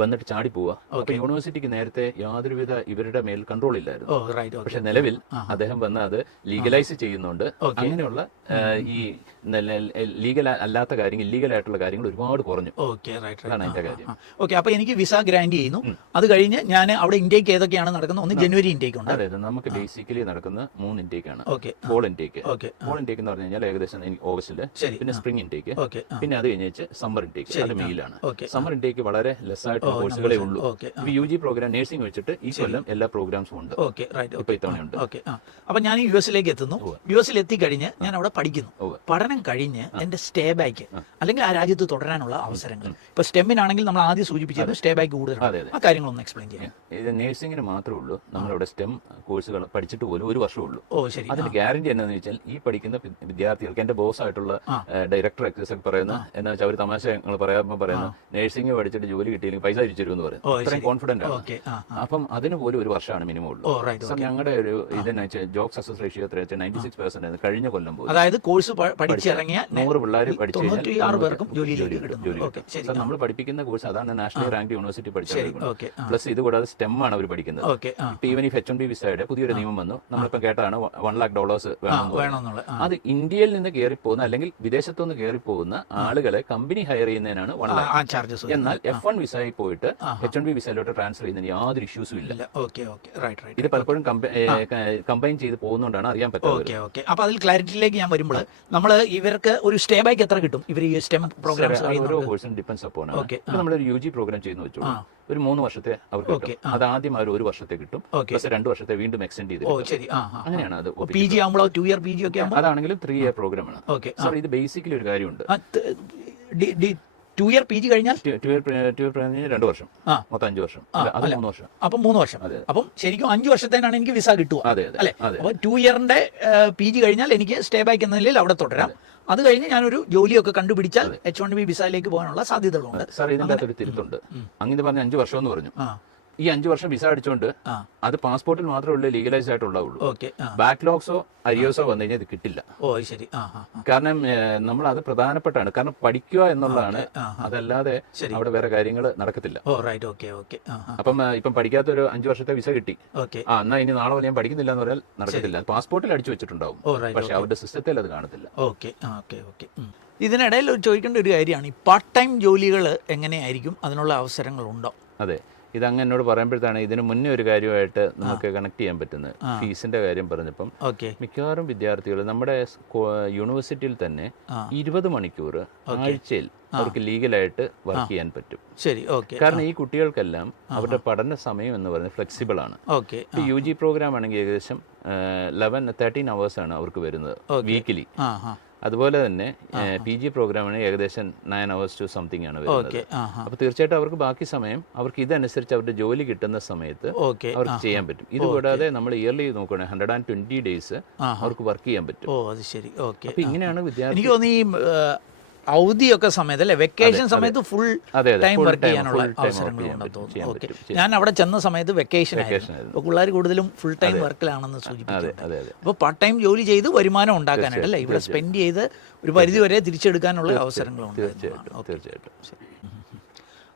വന്നിട്ട് ചാടി പോവുക. അപ്പൊ യൂണിവേഴ്സിറ്റിക്ക് നേരത്തെ യാതൊരുവിധ ഇവരുടെ മേൽ കൺട്രോൾ ഇല്ലായിരുന്നു. പക്ഷെ നിലവിൽ അദ്ദേഹം വന്ന് അത് ലീഗലൈസ് ചെയ്യുന്നുണ്ട്. അങ്ങനെയുള്ള ഈ ലീഗൽ അല്ലാത്ത കാര്യങ്ങൾ, ഇല്ലീഗൽ ആയിട്ടുള്ള കാര്യങ്ങൾ ഒരുപാട് കുറഞ്ഞു. അതാണ് അതിന്റെ കാര്യം. അപ്പൊ എനിക്ക് വിസ ഗ്രാൻഡ് ചെയ്യുന്നു. അത് കഴിഞ്ഞ് ഞാൻ അവിടെ ഇന്ത്യക്ക് ഏതൊക്കെയാണ് നടക്കുന്നത്? ഒന്ന് ജനുവരി ഇന്ത്യക്ക് ഉണ്ട്. അതായത് നമുക്ക് ബേസിക്കലി നടക്കുന്ന 3 ഇൻടേക്കാണ്. Fall intake. ഫോൾ ഇൻടേക്ക് എന്ന് പറഞ്ഞു കഴിഞ്ഞാൽ ഏകദേശം ഓഗസ്റ്റില്, പിന്നെ സ്പ്രിംഗ് ഇൻടേക്ക്, പിന്നെ അത് കഴിഞ്ഞ് സമ്മർ ഇൻടേക്ക്, അത് മെയിലാണ്. സമ്മർ ഇൻടേക്ക് വളരെ ലെസ് ആയിട്ടുള്ള കോഴ്സുകളേ ഉള്ളൂ. UG പ്രോഗ്രാം നഴ്സിംഗ് വെച്ചിട്ട് ഈ കൊല്ലം എല്ലാ പ്രോഗ്രാംസും ഉണ്ട്. ഇപ്പൊ ഇത്തവണയുണ്ട്. അപ്പൊ ഞാൻ US എസിലേക്ക് എത്തുന്നു. യു എസിൽ എത്തിക്കഴിഞ്ഞ് ഞാൻ അവിടെ പഠിക്കുന്നു. പഠനം കഴിഞ്ഞ് എൻ്റെ സ്റ്റേ ബാക്ക് അല്ലെങ്കിൽ ആ രാജ്യത്ത് തുടരാനുള്ള അവസരങ്ങൾ, ഇപ്പൊ സ്റ്റെമ്മിനാണെങ്കിൽ നമ്മൾ ആദ്യം സൂചിപ്പിച്ചത് സ്റ്റേ ബാക്ക് കൂടുതലാണ്. ആ കാര്യങ്ങളൊന്ന് എക്സ്പ്ലെയിൻ ചെയ്യാം. ഇത് നേഴ്സിംഗിന് മാത്രമേ ഉള്ളൂ നമ്മളിവിടെ സ്റ്റെം കോഴ്സുകൾ പഠിച്ചിട്ട് പോലും 1 വർഷമേ ഉള്ളൂ. ശരി. അതിന്റെ ഗ്യാരണ്ടി എന്താണെന്ന് വെച്ചാൽ ഈ പഠിക്കുന്ന വിദ്യാർത്ഥികൾക്ക് എന്റെ ബോസ് ആയിട്ടുള്ള ഡയറക്ടർ എക്സസ് പറയുന്ന എന്താ വെച്ചാൽ അവർ തമാശ പറയുന്ന നേഴ്സിംഗ് പഠിച്ചിട്ട് ജോലി കിട്ടിയില്ലെങ്കിൽ പൈസ തിരിച്ചു തരുമെന്ന് പറയും. അത്രയും കോൺഫിഡന്റ് ആണ്. അപ്പം അതിന് പോലും 1 വർഷമാണ് മിനിമം ഉള്ളൂ. സോ ഞങ്ങളുടെ ഒരു ഇതെന്ന് വെച്ചാൽ ജോബ് സക്സസ് റേഷ്യോ 96% കഴിഞ്ഞ കൊല്ലം പോലും. അതായത് കോഴ്സ് പഠിച്ചിറങ്ങിയ 100 പിള്ളേർ പഠിച്ചു കഴിഞ്ഞാൽ നമ്മൾ പഠിപ്പിക്കുന്ന കോഴ്സ് അതാണ് നാഷണൽ റാങ്ക് യൂണിവേഴ്സിറ്റി പഠിച്ചത്. പ്ലസ് ഇത് കൂടാതെ സ്റ്റെം ആണ് അവർ പഠിക്കുന്നത്. ഈവൻ ഈ H1B വിസയുടെ പുതിയൊരു നിയമം വന്നു. നമ്മളിപ്പോൾ കേട്ടതാണ് $1,00,000 വേണമെന്നുള്ളത്. അത് ഇന്ത്യയിൽ നിന്ന് കയറിപ്പോകുന്ന അല്ലെങ്കിൽ വിദേശത്തുനിന്ന് കയറിപ്പോകുന്ന ആളുകളെ കമ്പനി ഹയർ ചെയ്യുന്നതിനാണ് $1,00,000. എന്നാൽ F1 വിസയിൽ പോയിട്ട് H1B വിസയിലോട്ട് ട്രാൻസ്ഫർ ചെയ്യുന്നതിന് യാതൊരു ഇഷ്യൂസും ഇല്ല. ഇത് പലപ്പോഴും കമ്പൈൻ ചെയ്ത് പോകുന്നതുകൊണ്ടാണ് അറിയാൻ പറ്റുന്നത്. അപ്പൊ അതിൽ ക്ലാരിറ്റിയിലേക്ക് ഞാൻ വരുമ്പോൾ നമ്മൾ ഇവർക്ക് ഒരു സ്റ്റേ ബാക്ക് എത്ര കിട്ടും? ഇവർ ഈ സ്റ്റെം പ്രോഗ്രാംസ് ഓരോ കോഴ്സും ഡിപ്പെൻസ് അപ്പോൺ ആണ്. നമ്മളൊരു UG പ്രോഗ്രാം ചെയ്യുന്ന വെച്ചു ഒരു 3 വർഷത്തെ അവർക്ക് കിട്ടും. അത് ആദ്യം അവർ 1 വർഷത്തെ കിട്ടും, പ്ലസ് 2 വർഷത്തെ വീണ്ടും എക്സ്റ്റെൻഡ് ചെയ്ത് അങ്ങനെയാണ് അത്. PG ആകുമ്പോൾ 2 ഇയർ PG ഒക്കെ അതാണെങ്കിലും 3 ഇയർ പ്രോഗ്രാമാണ്. ഇത് ബേസിക്കലി ഒരു കാര്യമുണ്ട്. 2 ഇയർ PG കഴിഞ്ഞാൽ 2 വർഷം, മൊത്തം 5 വർഷം. അത് 3 വർഷം. അപ്പം 3 വർഷം. അപ്പം ശരിക്കും 5 വർഷത്തേനാണ് എനിക്ക് വിസ കിട്ടുക അല്ലെ? അപ്പൊ 2 ഇയറിന്റെ PG കഴിഞ്ഞാൽ എനിക്ക് സ്റ്റേ ബാക്ക് എന്ന നിലയിൽ അവിടെ തുടരാം. അത് കഴിഞ്ഞ് ഞാനൊരു ജോലിയൊക്കെ കണ്ടുപിടിച്ചാൽ H1B വിസയിലേക്ക് പോകാനുള്ള സാധ്യതകളുണ്ട്. സാർ ഇതിന്റെ അകത്തൊരു തിരുത്തുണ്ട്. അങ്ങനെ പറഞ്ഞ 5 വർഷം എന്ന് പറഞ്ഞു. ഈ 5 വർഷം വിസ അടിച്ചുകൊണ്ട് അത് പാസ്പോർട്ടിൽ മാത്രമേ ലീഗലൈസ് ആയിട്ടുള്ളൂ. ബാക്ക്ലോഗ്സോ അരിയോസോ വന്നു കഴിഞ്ഞാൽ ഇത് കിട്ടില്ല. കാരണം നമ്മൾ അത് പ്രധാനപ്പെട്ടാണ്. കാരണം പഠിക്കുക എന്നുള്ളതാണ്, അതല്ലാതെ അവിടെ വേറെ കാര്യങ്ങൾ നടക്കത്തില്ല. അപ്പം ഇപ്പം പഠിക്കാത്തൊരു 5 വർഷത്തെ വിസ കിട്ടി, എന്നാ ഇനി നാളെ ഞാൻ പഠിക്കുന്നില്ല എന്ന് പറഞ്ഞാൽ നടക്കത്തില്ല. പാസ്പോർട്ടിൽ അടിച്ചു വെച്ചിട്ടുണ്ടാവും, പക്ഷെ അവരുടെ സിസ്റ്റത്തിൽ അത് കാണത്തില്ല. ഇതിനിടയിൽ ചോദിക്കേണ്ട ഒരു കാര്യമാണ്, ഈ പാർട്ട് ടൈം ജോലികൾ എങ്ങനെയായിരിക്കും, അതിനുള്ള അവസരങ്ങൾ ഉണ്ടോ? അതെ, ഇതങ്ങ് എന്നോട് പറയുമ്പോഴത്താണ് ഇതിന് മുന്നേ ഒരു കാര്യമായിട്ട് നമുക്ക് കണക്ട് ചെയ്യാൻ പറ്റുന്നത്. ഫീസിന്റെ കാര്യം പറഞ്ഞപ്പം മിക്കവാറും വിദ്യാർത്ഥികൾ നമ്മുടെ യൂണിവേഴ്സിറ്റിയിൽ തന്നെ 20 മണിക്കൂർ ആഴ്ചയിൽ അവർക്ക് ലീഗലായിട്ട് വർക്ക് ചെയ്യാൻ പറ്റും. കാരണം ഈ കുട്ടികൾക്കെല്ലാം അവരുടെ പഠന സമയം എന്ന് പറയുന്നത് ഫ്ലെക്സിബിൾ ആണ്. UG പ്രോഗ്രാം ആണെങ്കിൽ ഏകദേശം 13 hours ആണ് അവർക്ക് വരുന്നത് വീക്കിലി. അതുപോലെ തന്നെ PG പ്രോഗ്രാമിന് ഏകദേശം 9 hours to something ആണ് വരുന്നത്. അപ്പൊ തീർച്ചയായിട്ടും അവർക്ക് ബാക്കി സമയം അവർക്ക് ഇതനുസരിച്ച് അവരുടെ ജോലി കിട്ടുന്ന സമയത്ത് അവർക്ക് ചെയ്യാൻ പറ്റും. ഇത് കൂടാതെ നമ്മൾ ഇയർലി നോക്കുകയാണെങ്കിൽ 120 days അവർക്ക് വർക്ക് ചെയ്യാൻ പറ്റും. അപ്പൊ ഇങ്ങനെയാണ് വിദ്യാർത്ഥി അവധിയൊക്കെ സമയത്ത് അല്ലെ, വെക്കേഷൻ സമയത്ത് ഫുൾ ടൈം വർക്ക് ചെയ്യാനുള്ള അവസരങ്ങളുണ്ടെന്ന് തോന്നുന്നു. ഞാൻ അവിടെ ചെന്ന സമയത്ത് വെക്കേഷൻ ആയിരുന്നു. അപ്പോൾ പിള്ളേർ കൂടുതലും ഫുൾ ടൈം വർക്കിലാണെന്ന് സൂചിപ്പിക്കുന്നത്. അപ്പോൾ പാർട്ട് ടൈം ജോലി ചെയ്ത് വരുമാനം ഉണ്ടാക്കാനായിട്ട് അല്ലേ, ഇവിടെ സ്പെൻഡ് ചെയ്ത് ഒരു പരിധി വരെ തിരിച്ചെടുക്കാനുള്ള അവസരങ്ങളുണ്ട്.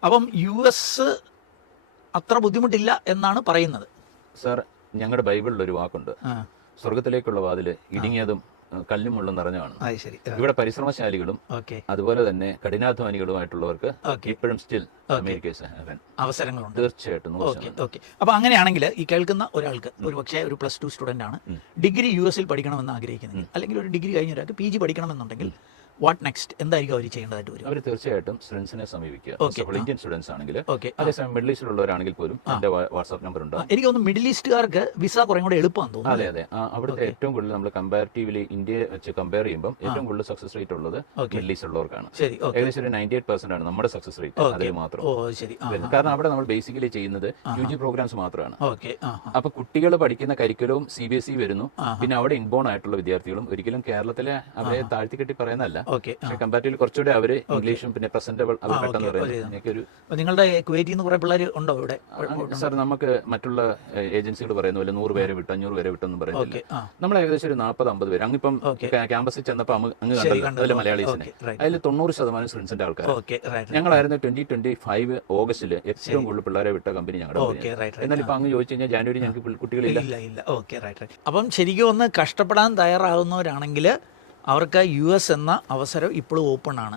അപ്പം US അത്ര ബുദ്ധിമുട്ടില്ല എന്നാണ് പറയുന്നത്. സാർ, ഞങ്ങളുടെ ബൈബിളിൽ ഒരു വാക്കുണ്ട്, സ്വർഗത്തിലേക്കുള്ള വാതില് ഇടുങ്ങിയതും കല്ലുമുള്ള നിറഞ്ഞാണ്. ഇവിടെ പരിശ്രമശാലികളും അതുപോലെ തന്നെ കഠിനാധ്വാനികളുമായിട്ടുള്ളവർക്ക് ഇപ്പോഴും സ്റ്റിൽ അവസരങ്ങളുണ്ട് തീർച്ചയായിട്ടും. അപ്പൊ അങ്ങനെയാണെങ്കിൽ ഈ കേൾക്കുന്ന ഒരാൾക്ക് ഒരു പക്ഷേ ഒരു +2 സ്റ്റുഡന്റ് ആണ്, ഡിഗ്രി US പഠിക്കണമെന്ന് ആഗ്രഹിക്കുന്നത്, അല്ലെങ്കിൽ ഒരു ഡിഗ്രി കഴിഞ്ഞ ഒരാൾക്ക് PG പഠിക്കണമെന്നുണ്ടെങ്കിൽ വാട്ട് നെക്സ്റ്റ്, എന്തായിരിക്കും അവർ ചെയ്യേണ്ടതായിട്ട് വരും? അവർ തീർച്ചയായിട്ടും സ്റ്റുഡൻസിനെ സമീപിക്കുക. ഇന്ത്യൻ സ്റ്റുഡൻസ് ആണെങ്കിൽ, അതേസമയം മിഡിൽ ഈസ്റ്റിലുള്ളവരാണെങ്കിൽ പോലും എന്റെ വാട്സ്ആപ്പ് നമ്പർ ഉണ്ട്. എനിക്ക് തോന്നുന്നു മിഡിൽ ഈസ്റ്റുകാർക്ക് വിസ കുറേ കൂടെ എളുപ്പമാണെന്ന് തോന്നുന്നു. അതെ, അവിടുത്തെ ഏറ്റവും കൂടുതൽ നമ്മൾ കമ്പാരിറ്റീവ്ലി ഇന്ത്യയെ വെച്ച് കമ്പയർ ചെയ്യുമ്പോൾ ഏറ്റവും കൂടുതൽ സക്സസ് റേറ്റ് ഉള്ളത് മിഡിൽ ഈസ്റ്റ് ഉള്ളവർക്കാണ്. ഏകദേശം ഒരു 98% ആണ് നമ്മുടെ സക്സസ് റേറ്റ്. അതിൽ മാത്രം, കാരണം അവിടെ നമ്മൾ ബേസിക്കലി ചെയ്യുന്നത് UG പ്രോഗ്രാംസ് മാത്രമാണ്. അപ്പൊ കുട്ടികൾ പഠിക്കുന്ന കരിക്കുലവും CBSE വരുന്നു. പിന്നെ അവിടെ ഇൻബോൺ ആയിട്ടുള്ള വിദ്യാർത്ഥികളും ഒരിക്കലും കേരളത്തിലെ അവരെ താഴ്ത്തിക്കെട്ടി പറയുന്നതല്ല, പക്ഷേ കമ്പാരിറ്റീവ്ലി കുറച്ചുകൂടെ അവര് ഇംഗ്ലീഷും പിന്നെ പ്രസന്റബിൾ അത് പെട്ടെന്ന് പറയുന്നത്. നിങ്ങളുടെ കുവൈറ്റിൽ നിന്ന് കുറെ പിള്ളേർ ഉണ്ടോ ഇവിടെ? സാർ, നമുക്ക് മറ്റുള്ള ഏജൻസികൾ പറയുന്ന പോലെ 100 പേരെ വിട്ടു 500 പേരെ വിട്ടെന്നും പറയുന്നില്ല. നമ്മൾ ഏകദേശം ഒരു 40-50 പേര് അങ്ങിപ്പം ക്യാമ്പസിൽ ചെന്നപ്പോൾ അങ്ങ് കണ്ടല്ലോ മലയാളീസിനെ. അതിൽ 90% സ്റ്റുഡൻസിന്റെ ആൾക്കാർ. ഞങ്ങളായിരുന്നു 2025 ഓഗസ്റ്റില് ഏറ്റവും കൂടുതൽ പിള്ളേരെ വിട്ട കമ്പനി ഞങ്ങളുടെ. എന്നാൽ ഇപ്പൊ അങ്ങ് ചോദിച്ചു കഴിഞ്ഞാൽ ജാനുവരി ഞങ്ങൾക്ക് കുട്ടികളില്ല. അപ്പം ശരിക്കും ഒന്ന് കഷ്ടപ്പെടാൻ തയ്യാറാകുന്നവരാണെങ്കിൽ അവർക്ക് US എന്ന അവസരം ഇപ്പോഴും ഓപ്പൺ ആണ്.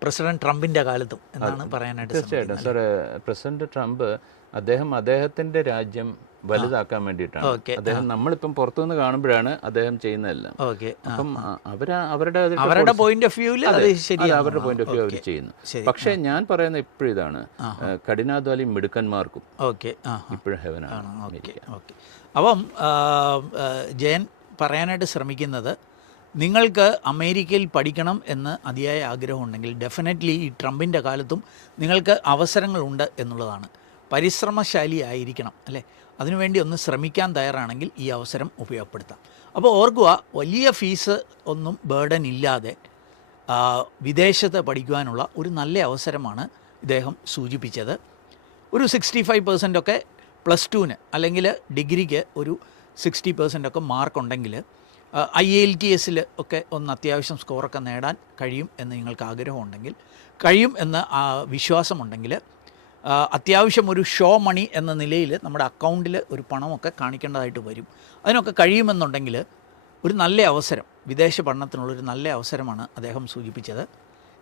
പ്രസിഡന്റ് ട്രംപിന്റെ കാലത്തും എന്നാണ് പറയാനായിട്ട്. തീർച്ചയായിട്ടും സാർ, പ്രസിഡന്റ് ട്രംപ് അദ്ദേഹത്തിന്റെ രാജ്യം വലുതാക്കാൻ വേണ്ടിയിട്ടാണ് അദ്ദേഹം. നമ്മളിപ്പം പുറത്തുനിന്ന് കാണുമ്പോഴാണ് അദ്ദേഹം ചെയ്യുന്നതെല്ലാം. അപ്പം അവരുടെ പോയിന്റ് ഓഫ് വ്യൂവിൽ അവരുടെ പോയിന്റ് ഓഫ് വ്യൂ അവർ ചെയ്യുന്നു. പക്ഷെ ഞാൻ പറയുന്ന ഇപ്പോഴും ഇതാണ്, കഠിനാധ്വാനി മിടുക്കന്മാർക്കും ഇപ്പോഴും ഹെവനാണ്. അപ്പം ജയൻ, പറയാനായിട്ട് ശ്രമിക്കുന്നത്, നിങ്ങൾക്ക് അമേരിക്കയിൽ പഠിക്കണം എന്ന് അതിയായ ആഗ്രഹമുണ്ടെങ്കിൽ ഡെഫിനറ്റ്ലി ഈ ട്രംപിൻ്റെ കാലത്തും നിങ്ങൾക്ക് അവസരങ്ങളുണ്ട് എന്നുള്ളതാണ്. പരിശ്രമശാലി ആയിരിക്കണം, അല്ലേ? അതിനുവേണ്ടി ഒന്ന് ശ്രമിക്കാൻ തയ്യാറാണെങ്കിൽ ഈ അവസരം ഉപയോഗപ്പെടുത്താം. അപ്പോൾ ഓർക്കുക, വലിയ ഫീസ് ഒന്നും ബേർഡൻ ഇല്ലാതെ വിദേശത്ത് പഠിക്കുവാനുള്ള ഒരു നല്ല അവസരമാണ് ഇദ്ദേഹം സൂചിപ്പിച്ചത്. ഒരു 65% ഒക്കെ +2 അല്ലെങ്കിൽ ഡിഗ്രിക്ക് ഒരു 60% ഒക്കെ മാർക്കുണ്ടെങ്കിൽ IELTS ഒക്കെ ഒന്ന് അത്യാവശ്യം സ്കോറൊക്കെ നേടാൻ കഴിയും എന്ന് നിങ്ങൾക്ക് ആഗ്രഹമുണ്ടെങ്കിൽ, കഴിയും എന്ന വിശ്വാസമുണ്ടെങ്കിൽ, അത്യാവശ്യം ഒരു ഷോ മണി എന്ന നിലയിൽ നമ്മുടെ അക്കൗണ്ടിൽ ഒരു പണമൊക്കെ കാണിക്കേണ്ടതായിട്ട് വരും. അതിനൊക്കെ കഴിയുമെന്നുണ്ടെങ്കിൽ ഒരു നല്ല അവസരം, വിദേശ പഠനത്തിനുള്ളൊരു നല്ല അവസരമാണ് അദ്ദേഹം സൂചിപ്പിച്ചത്.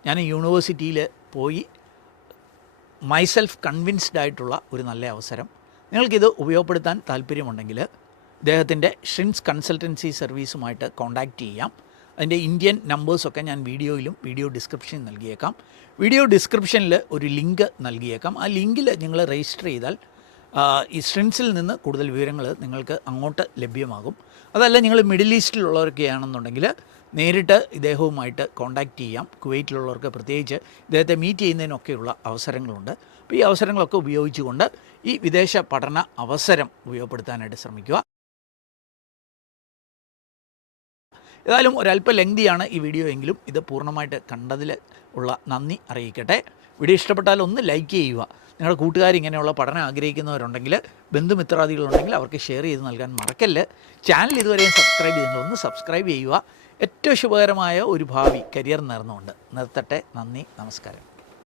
ഞാൻ യൂണിവേഴ്സിറ്റിയിൽ പോയി മൈസെൽഫ് കൺവിൻസ്ഡ് ആയിട്ടുള്ള ഒരു നല്ല അവസരം. നിങ്ങൾക്കിത് ഉപയോഗപ്പെടുത്താൻ താല്പര്യമുണ്ടെങ്കിൽ ഇദ്ദേഹത്തിൻ്റെ ഷ്രിൻസ് കൺസൾട്ടൻസി സർവീസുമായിട്ട് കോൺടാക്റ്റ് ചെയ്യാം. അതിൻ്റെ ഇന്ത്യൻ നമ്പേഴ്സൊക്കെ ഞാൻ വീഡിയോ ഡിസ്ക്രിപ്ഷനിൽ നൽകിയേക്കാം. വീഡിയോ ഡിസ്ക്രിപ്ഷനിൽ ഒരു ലിങ്ക് നൽകിയേക്കാം. ആ ലിങ്കിൽ നിങ്ങൾ രജിസ്റ്റർ ചെയ്താൽ ഈ ഷ്രിൻസിൽ നിന്ന് കൂടുതൽ വിവരങ്ങൾ നിങ്ങൾക്ക് അങ്ങോട്ട് ലഭ്യമാകും. അതല്ല, നിങ്ങൾ മിഡിൽ ഈസ്റ്റിലുള്ളവരൊക്കെയാണെന്നുണ്ടെങ്കിൽ നേരിട്ട് ഇദ്ദേഹവുമായിട്ട് കോൺടാക്റ്റ് ചെയ്യാം. കുവൈറ്റിലുള്ളവർക്ക് പ്രത്യേകിച്ച് ഇദ്ദേഹത്തെ മീറ്റ് ചെയ്യുന്നതിനൊക്കെയുള്ള അവസരങ്ങളുണ്ട്. അപ്പോൾ ഈ അവസരങ്ങളൊക്കെ ഉപയോഗിച്ചുകൊണ്ട് ഈ വിദേശ പഠന അവസരം ഉപയോഗപ്പെടുത്താനായിട്ട് ശ്രമിക്കുക. ഏതായാലും ഒരല്പം ലെങ്തിയാണ് ഈ വീഡിയോ എങ്കിലും ഇത് പൂർണ്ണമായിട്ട് കണ്ടതിൽ ഉള്ള നന്ദി അറിയിക്കട്ടെ. വീഡിയോ ഇഷ്ടപ്പെട്ടാൽ ഒന്ന് ലൈക്ക് ചെയ്യുക. നിങ്ങളുടെ കൂട്ടുകാർ ഇങ്ങനെയുള്ള പഠനം ആഗ്രഹിക്കുന്നവരുണ്ടെങ്കിൽ, ബന്ധുമിത്രാദികളുണ്ടെങ്കിൽ അവർക്ക് ഷെയർ ചെയ്ത് നൽകാൻ മറക്കല്ല്. ചാനൽ ഇതുവരെയും സബ്സ്ക്രൈബ് ചെയ്യുന്നില്ല, ഒന്ന് സബ്സ്ക്രൈബ് ചെയ്യുക. ഏറ്റവും ശുഭകരമായ ഒരു ഭാവി കരിയർ നേർന്നുകൊണ്ട് നിർത്തട്ടെ. നന്ദി, നമസ്കാരം.